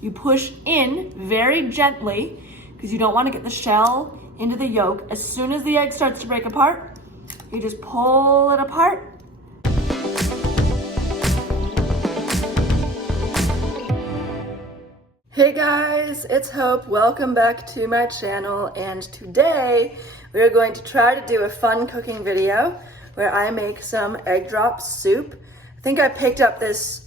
You push in very gently because you don't want to get the shell into the yolk. As soon as the egg starts to break apart, you just pull it apart. Hey guys, it's Hope. Welcome back to my channel, and today we are going to try to do a fun cooking video where I make some egg drop soup. I think I picked up this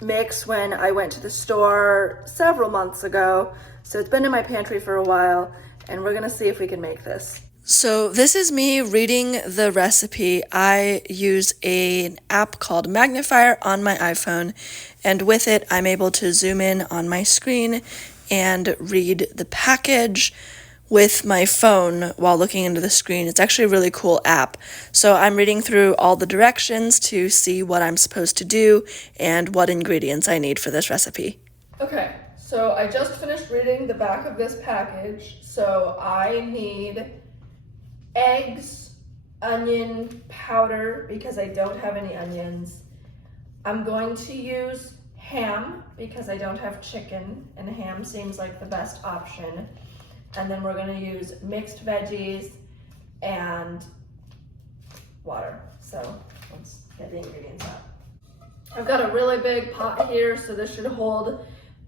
mix when I went to the store several months ago, so it's been in my pantry for a while, and we're gonna see if we can make this. So this is me reading the recipe. I use an app called Magnifier on my iPhone, and with it I'm able to zoom in on my screen and read the package with my phone while looking into the screen. It's actually a really cool app. So I'm reading through all the directions to see what I'm supposed to do and what ingredients I need for this recipe. Okay, so I just finished reading the back of this package. So I need eggs, onion powder because I don't have any onions. I'm going to use ham because I don't have chicken, and ham seems like the best option. And then we're gonna use mixed veggies and water. So let's get the ingredients out. I've got a really big pot here, so this should hold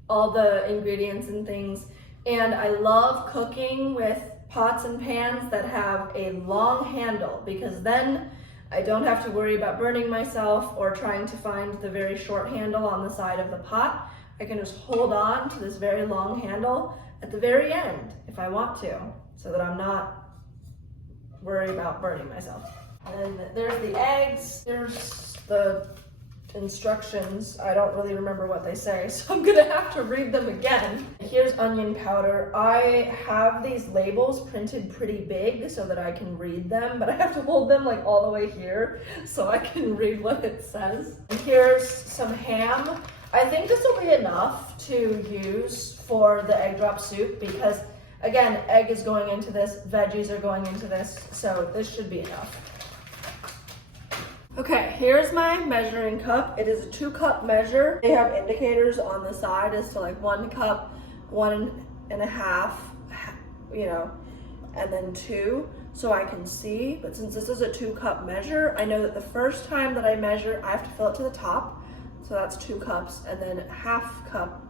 all the ingredients and things. And I love cooking with pots and pans that have a long handle because then I don't have to worry about burning myself or trying to find the very short handle on the side of the pot. I can just hold on to this very long handle at the very end if I want to, so that I'm not worried about burning myself. And then there's the eggs, there's the instructions. I don't really remember what they say, so I'm gonna have to read them again. Here's onion powder. I have these labels printed pretty big so that I can read them, but I have to hold them like all the way here so I can read what it says. And here's some ham. I think this will be enough to use for the egg drop soup because, again, egg is going into this, veggies are going into this, so this should be enough. Okay, here's my measuring cup. It is a 2-cup measure. They have indicators on the side as to like 1 cup, 1.5, you know, and then 2, so I can see. But since this is a 2-cup measure, I know that the first time that I measure, I have to fill it to the top. So that's 2 cups, and then 1/2 cup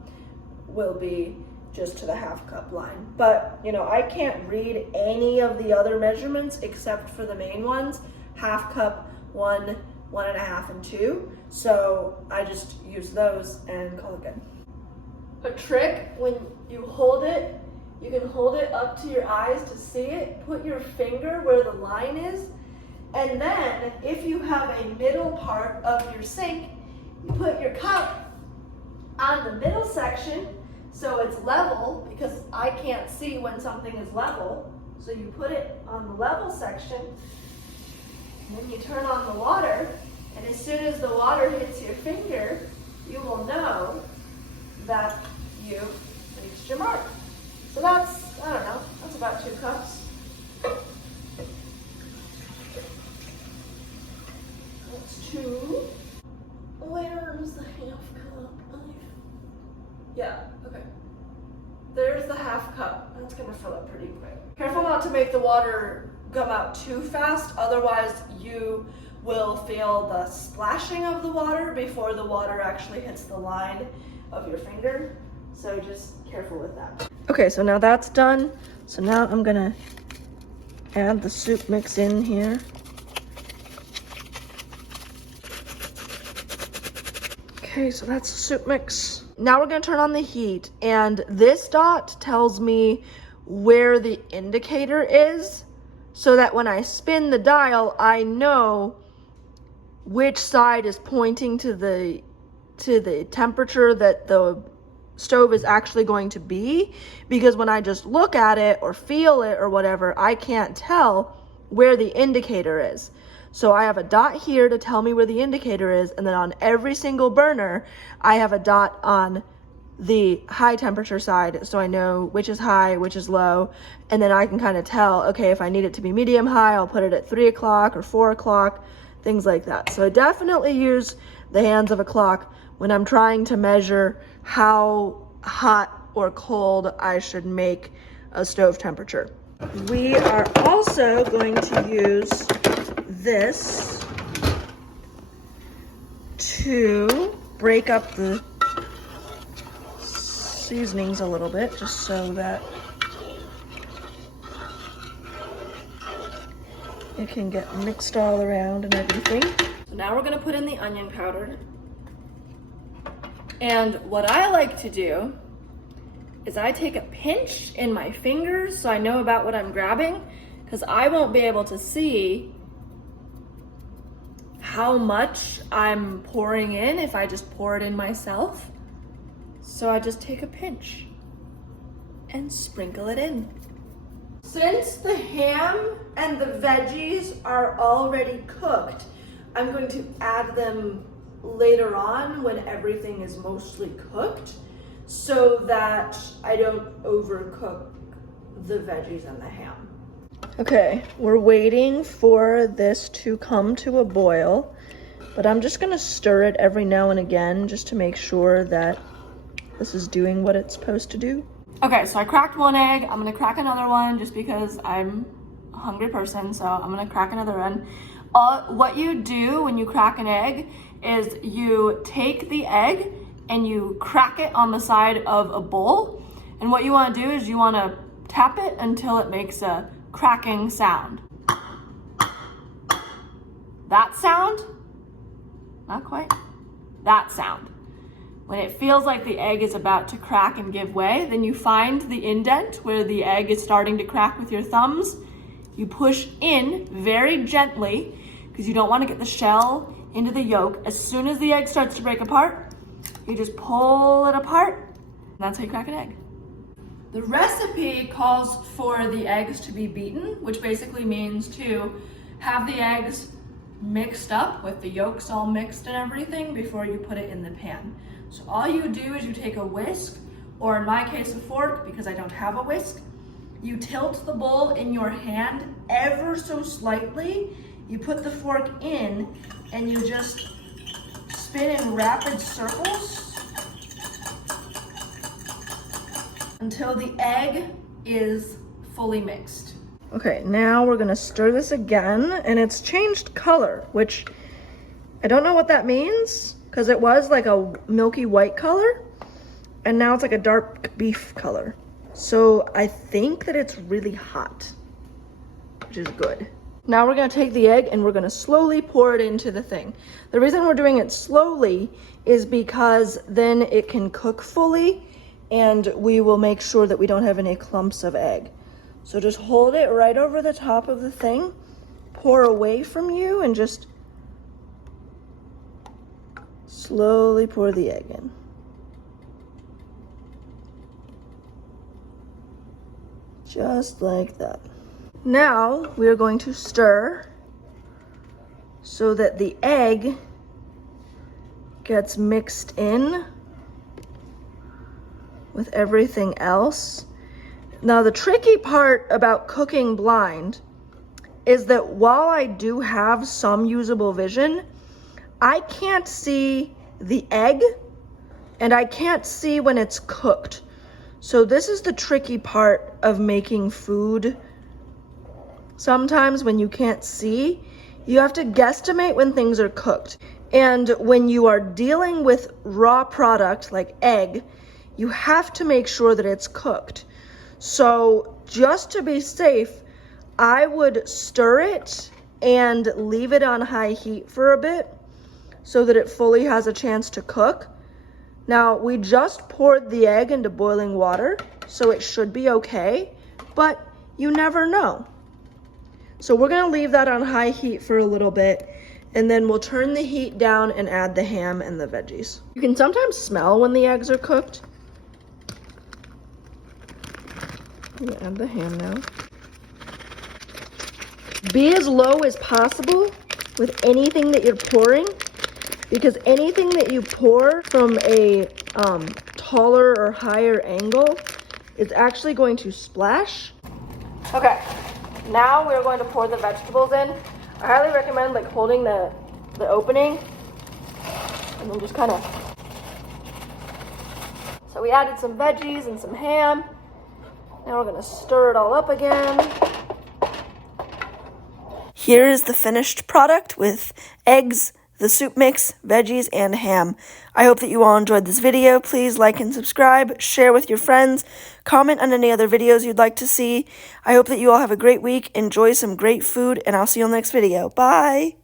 will be just to the 1/2 cup line. But, you know, I can't read any of the other measurements except for the main ones, 1/2 cup, 1, 1.5, and 2. So I just use those and call it good. A trick, when you hold it, you can hold it up to your eyes to see it, put your finger where the line is, and then if you have a middle part of your sink, you put your cup on the middle section so it's level, because I can't see when something is level. So you put it on the level section, and then you turn on the water, and as soon as the water hits your finger, you will know that you reached your mark. So that's, I don't know, that's about 2 cups. That's 2. Where's the 1/2 cup? Yeah, okay. There's the 1/2 cup. That's gonna fill up pretty quick. Careful not to make the water come out too fast, otherwise you will feel the splashing of the water before the water actually hits the line of your finger. So just careful with that. Okay, so now that's done. So now I'm gonna add the soup mix in here. Okay, so that's the soup mix. Now we're gonna turn on the heat, and this dot tells me where the indicator is, so that when I spin the dial, I know which side is pointing to the temperature that the stove is actually going to be, because when I just look at it or feel it or whatever, I can't tell where the indicator is. So I have a dot here to tell me where the indicator is, and then on every single burner, I have a dot on the high temperature side, so I know which is high, which is low, and then I can kind of tell, okay, if I need it to be medium high, I'll put it at 3 o'clock or 4 o'clock, things like that. So I definitely use the hands of a clock when I'm trying to measure how hot or cold I should make a stove temperature. We are also going to use this to break up the seasonings a little bit, just so that it can get mixed all around and everything. So now we're gonna put in the onion powder. And what I like to do is I take a pinch in my fingers so I know about what I'm grabbing, because I won't be able to see how much I'm pouring in if I just pour it in myself. So I just take a pinch and sprinkle it in. Since the ham and the veggies are already cooked, I'm going to add them later on when everything is mostly cooked, so that I don't overcook the veggies and the ham. Okay, we're waiting for this to come to a boil, but I'm just gonna stir it every now and again just to make sure that this is doing what it's supposed to do. Okay, so I cracked one egg. I'm gonna crack another one just because I'm a hungry person, so I'm gonna crack another one. What you do when you crack an egg is you take the egg and you crack it on the side of a bowl. And what you wanna do is you wanna tap it until it makes a cracking sound. That sound? Not quite. That sound. When it feels like the egg is about to crack and give way, then you find the indent where the egg is starting to crack with your thumbs. You push in very gently because you don't want to get the shell into the yolk. As soon as the egg starts to break apart, you just pull it apart, and that's how you crack an egg. The recipe calls for the eggs to be beaten, which basically means to have the eggs mixed up with the yolks all mixed and everything before you put it in the pan. So all you do is you take a whisk, or in my case a fork because I don't have a whisk. You tilt the bowl in your hand ever so slightly. You put the fork in and you just spin in rapid circles until the egg is fully mixed. Okay, now we're gonna stir this again, and it's changed color, which I don't know what that means, because it was like a milky white color, and now it's like a dark beef color. So I think that it's really hot, which is good. Now we're gonna take the egg and we're gonna slowly pour it into the thing. The reason we're doing it slowly is because then it can cook fully, and we will make sure that we don't have any clumps of egg. So just hold it right over the top of the thing, pour away from you, and just slowly pour the egg in. Just like that. Now we are going to stir so that the egg gets mixed in with everything else. Now the tricky part about cooking blind is that while I do have some usable vision, I can't see the egg and I can't see when it's cooked. So this is the tricky part of making food. Sometimes when you can't see, you have to guesstimate when things are cooked. And when you are dealing with raw product like egg, you have to make sure that it's cooked. So just to be safe, I would stir it and leave it on high heat for a bit so that it fully has a chance to cook. Now, we just poured the egg into boiling water, so it should be okay, but you never know. So we're gonna leave that on high heat for a little bit, and then we'll turn the heat down and add the ham and the veggies. You can sometimes smell when the eggs are cooked. I'm gonna add the ham now. Be as low as possible with anything that you're pouring, because anything that you pour from a taller or higher angle is actually going to splash. Okay, now we're going to pour the vegetables in. I highly recommend like holding the opening and then just kind of So we added some veggies and some ham. Now we're gonna stir it all up again. Here is the finished product with eggs, the soup mix, veggies, and ham. I hope that you all enjoyed this video. Please like and subscribe, share with your friends, comment on any other videos you'd like to see. I hope that you all have a great week, enjoy some great food, and I'll see you on the next video. Bye!